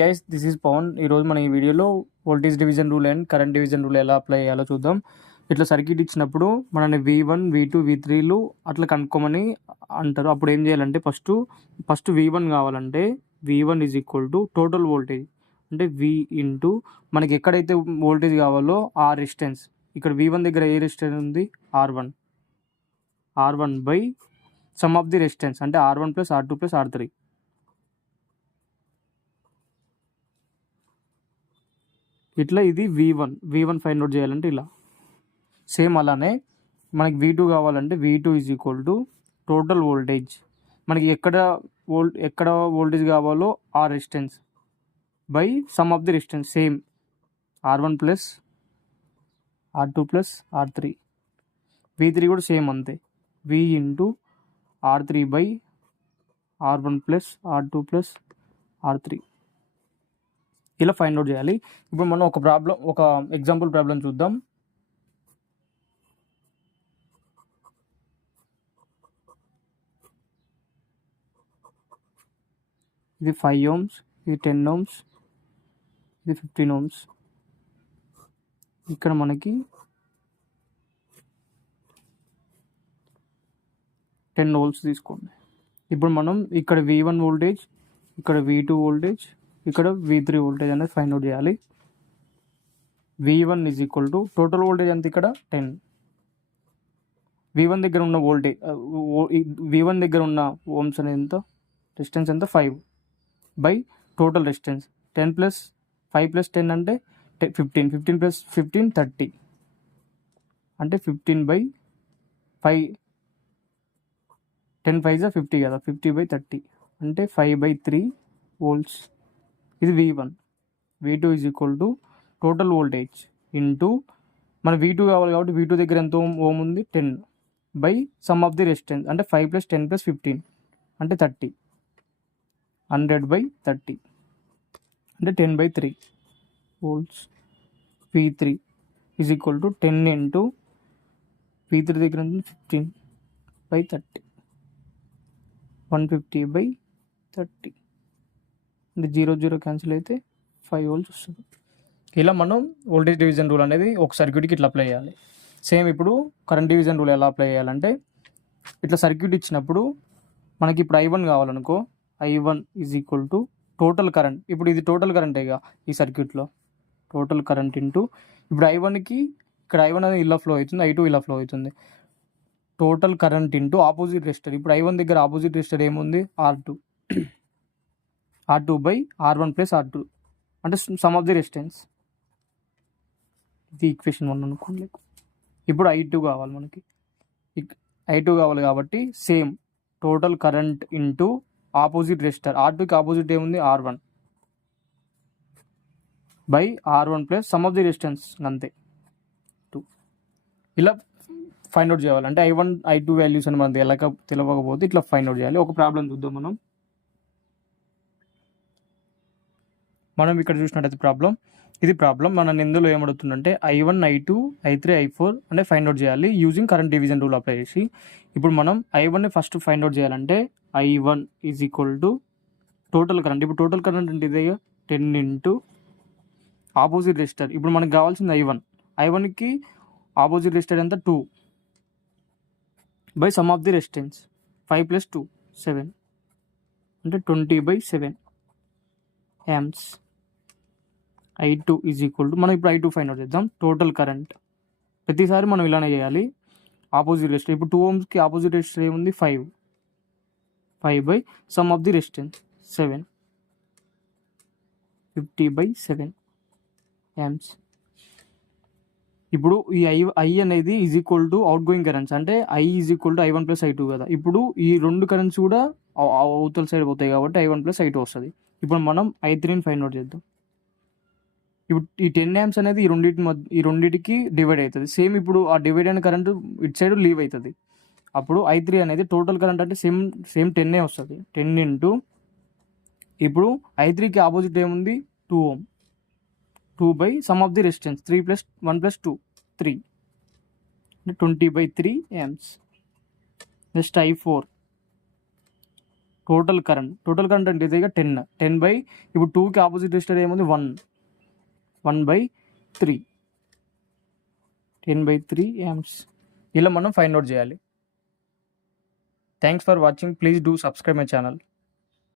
Guys, this is Pawan. ఈరోజు మనం ఈ వీడియోలో voltage division rule and current division rule ఎలా అప్లై చేయాలో చూద్దాం. ఇట్లా సర్క్యూట్ ఇచ్చినప్పుడు మనని V1, V2, V3లు అట్లా కనుక్కోమని అంటారు. అప్పుడు ఏం చేయాలంటే ఫస్ట్ V1 కావాలంటే V1 is equal to total voltage అంటే V ఇంటూ మనకి ఎక్కడైతే వోల్టేజ్ కావాలో ఆ రెసిస్టెన్స్. ఇక్కడ V1 దగ్గర ఏ రెసిస్టెన్స్ ఉంది? R1 by some of the resistance అంటే R1 plus R2 plus R3. ఇట్లా ఇది V1 ఫైండ్ అవుట్ చేయాలంటే ఇలా. సేమ్ అలానే మనకి V2 కావాలంటే V2 is equal to total voltage. మనకి ఎక్కడ వోల్టేజ్ కావాలో ఆ resistance by some of the resistance. Same R1 plus R2 plus R3. V3 కూడా సేమ్ అంతే, V into R3 by R1 plus R2 plus R3. ఇలా find out చేయాలి. ఇప్పుడు మనం ఒక ఎగ్జాంపుల్ ప్రాబ్లం చూద్దాం. ఇది 5 ohms, ఇది 10 ohms, ఇది 15 ohms. ఇక్కడ మనకి 10 volts తీసుకోండి. ఇప్పుడు మనం ఇక్కడ V1 వోల్టేజ్, ఇక్కడ V2 వోల్టేజ్, ఇక్కడ V3 వోల్టేజ్ అనేది ఫైండ్ అవుట్ చేయాలి. V1 is equal to total voltage అంత ఇక్కడ 10. V1 దగ్గర ఉన్న వోల్టేజ్ V1 దగ్గర ఉన్న ఓమ్స్ అనేది ఎంత, రెసిస్టెన్స్ ఎంత 5 by total resistance 10 plus 5 plus 10 అంటే 15, 15 ప్లస్ 15 30 అంటే 15 బై 5, 10 5 50 కదా, 50 బై 30 అంటే 5 బై 3 volts. ఇది V1. V2 is equal to total voltage into మన V2 కావాలి కాబట్టి V2 దగ్గర ఎంత ఓమ్ ఉంది 10 by some of the resistance అంటే 5 ప్లస్ 10 ప్లస్ 15 అంటే 30, 100 బై 30 అంటే 10 by 3 volts. V3 is equal to 10 into V3 దగ్గర 15 బై 30, 150 బై 30 అంటే 0 క్యాన్సిల్ అయితే 5 volts వస్తుంది. ఇలా మనం వోల్టేజ్ డివిజన్ రూల్ అనేది ఒక సర్క్యూట్కి ఇట్లా అప్లై చేయాలి. సేమ్ ఇప్పుడు కరెంట్ డివిజన్ రూల్ ఎలా అప్లై చేయాలంటే ఇట్లా సర్క్యూట్ ఇచ్చినప్పుడు మనకి ఇప్పుడు I1 కావాలనుకో, I1 is equal to total current. ఇప్పుడు ఇది టోటల్ కరెంటేగా ఈ సర్క్యూట్లో, టోటల్ కరెంట్ ఇంటూ ఇప్పుడు I1కి ఇక్కడ I1 అనేది ఇలా ఫ్లో అవుతుంది, I2 ఇలా ఫ్లో అవుతుంది. Total current into opposite resistor. ఇప్పుడు I1 దగ్గర ఆపోజిట్ రెసిస్టర్ ఏముంది? R2 by R1 plus R2 అంటే సమ్ ఆఫ్ ది రెసిస్టెన్స్. ఇది ఈక్వేషన్ 1 అనుకోండి. ఇప్పుడు I2 కావాలి మనకి, I2 కావాలి కాబట్టి same total current into opposite resistor. R2కి ఆపోజిట్ ఏముంది? R1 by R1 plus sum of the resistance అంతే 2. ఇలా ఫైండ్ అవుట్ చేయాలి. అంటే I1 I2 వాల్యూస్ అని మనకి తెలియకపోతే ఇట్లా ఫైండ్ అవుట్ చేయాలి. ఒక ప్రాబ్లం చూద్దాం మనం ఇక్కడ చూసినట్టయితే ఇది ప్రాబ్లం మనం ఇందులో ఏమడుతుందంటే I1, I2, I3, I4 అంటే ఫైండ్ అవుట్ చేయాలి using current division rule apply చేసి. ఇప్పుడు మనం I1ని ఫస్ట్ ఫైండ్ అవుట్ చేయాలంటే I1 is equal to total current. ఇప్పుడు టోటల్ కరెంట్ అంటే ఇదే 10 ఇంటూ ఆపోజిట్ రెసిస్టర్. ఇప్పుడు మనకు కావాల్సింది I1కి ఆపోజిట్ రెసిస్టర్ ఎంత 2 by some of the resistance 5 plus 2 7 అంటే 20 by 7 amps. I2 is equal to మనం ఇప్పుడు I2 ఫైండ్ అవుట్ చేద్దాం. టోటల్ కరెంట్ ప్రతిసారి మనం ఇలానే చేయాలి. ఆపోజిట్ రెసిస్టర్ ఇప్పుడు 2 ohmsకి ఆపోజిట్ రెసిస్టర్ ఏముంది? 5 by some of the resistance 7, 50 by 7 amps. ఇప్పుడు ఈ I అనేది is equal to out going currents అంటే I is equal to I1 plus I2 కదా. ఇప్పుడు ఈ రెండు కరెంట్స్ కూడా అవతల సైడ్ పోతాయి కాబట్టి I1 ప్లస్ I2 వస్తుంది. ఇప్పుడు మనం I3ని ఫైండ్ అవుట్ చేద్దాం. ఇప్పుడు ఈ 10 amps అనేది ఈ రెండింటికి డివైడ్ అవుతుంది. సేమ్ ఇప్పుడు ఆ డివైడ్ అయిన కరెంట్ ఇటు సైడ్ లీవ్ అవుతుంది. అప్పుడు I3 అనేది టోటల్ కరెంట్ అంటే సేమ్ 10 వస్తుంది. 10 ఇంటూ ఇప్పుడు I3కి ఆపోజిట్ ఏముంది? 2 ohm, 2 by some of the resistance 3 plus 1 plus 2 3 అంటే 20 by 3 amps. Next I4 total current అంటే ఇదిగా 10 బై ఇప్పుడు 2కి ఆపోజిట్ రెసిస్టర్ ఏముంది 1/3 10/3 amps. ఇలా మనం ఫైండ్ అవుట్ చేయాలి. Thanks for watching. Please do subscribe my channel.